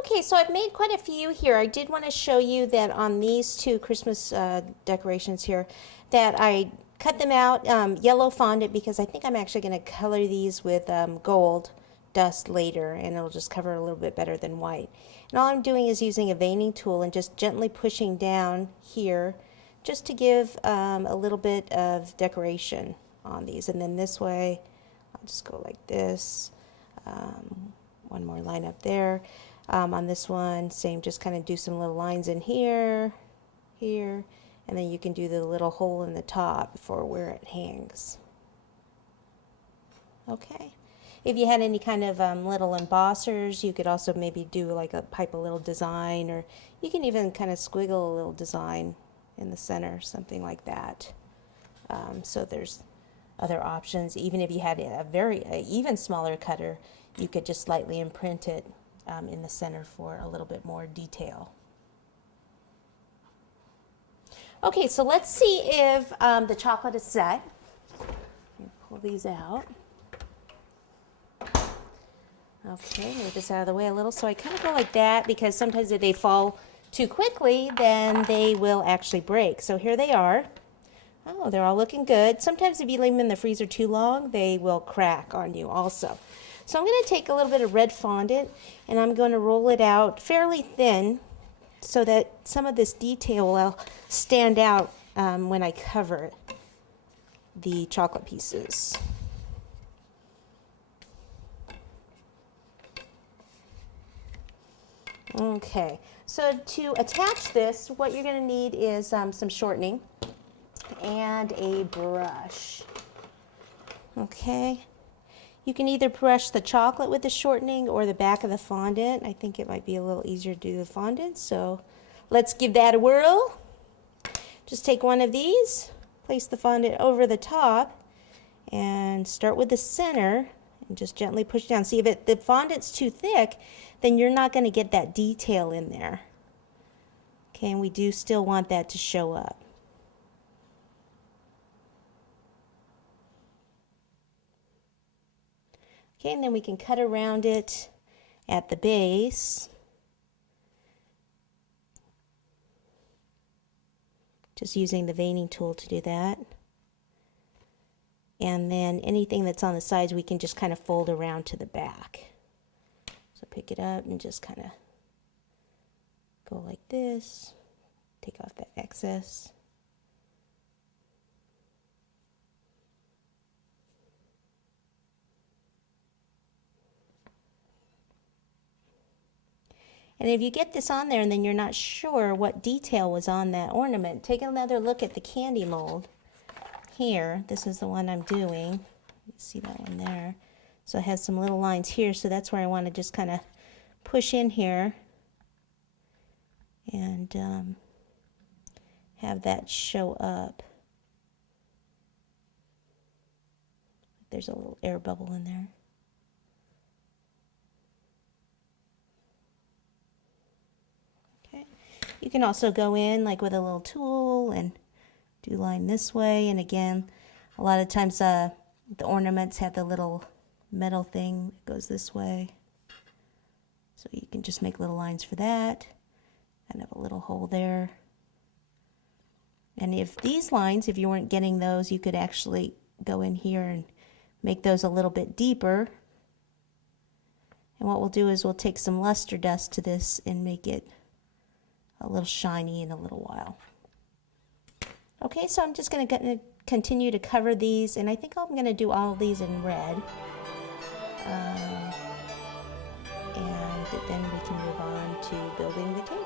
Okay, so I've made quite a few here. I did want to show you that on these two Christmas decorations here, that I cut them out yellow fondant because I think I'm actually going to color these with gold dust later, and it'll just cover a little bit better than white. And all I'm doing is using a veining tool and just gently pushing down here just to give a little bit of decoration on these. And then this way, I'll just go like this. One more line up there. On this one, same, just kind of do some little lines in here, here, and then you can do the little hole in the top for where it hangs. Okay. If you had any kind of little embossers, you could also maybe do like a pipe a little design, or you can even kind of squiggle a little design in the center, something like that. So there's other options. Even if you had a even smaller cutter, you could just slightly imprint it in the center for a little bit more detail. Okay, so let's see if the chocolate is set. Pull these out. Okay, move this out of the way a little. So I kind of go like that because sometimes if they fall too quickly, then they will actually break. So here they are. Oh, they're all looking good. Sometimes if you leave them in the freezer too long, they will crack on you also. So I'm going to take a little bit of red fondant and I'm going to roll it out fairly thin so that some of this detail will stand out when I cover the chocolate pieces. Okay, so to attach this, what you're going to need is some shortening and a brush. Okay. You can either brush the chocolate with the shortening or the back of the fondant. I think it might be a little easier to do the fondant, so let's give that a whirl. Just take one of these, place the fondant over the top, and start with the center, and just gently push down. See, if the fondant's too thick, then you're not going to get that detail in there. Okay, and we do still want that to show up. Okay, and then we can cut around it at the base. Just using the veining tool to do that. And then anything that's on the sides we can just kind of fold around to the back. So pick it up and just kind of go like this. Take off the excess. And if you get this on there and then you're not sure what detail was on that ornament, take another look at the candy mold. Here, this is the one I'm doing. You see that one there. So it has some little lines here, so that's where I want to just kind of push in here and have that show up. There's a little air bubble in there. You can also go in like with a little tool and do line this way. And again, a lot of times the ornaments have the little metal thing that goes this way. So you can just make little lines for that. Kind of a little hole there. And if these lines, if you weren't getting those, you could actually go in here and make those a little bit deeper. And what we'll do is we'll take some luster dust to this and make it a little shiny in a little while. Okay, so I'm just going to continue to cover these, and I think I'm going to do all of these in red. And then we can move on to building the cake.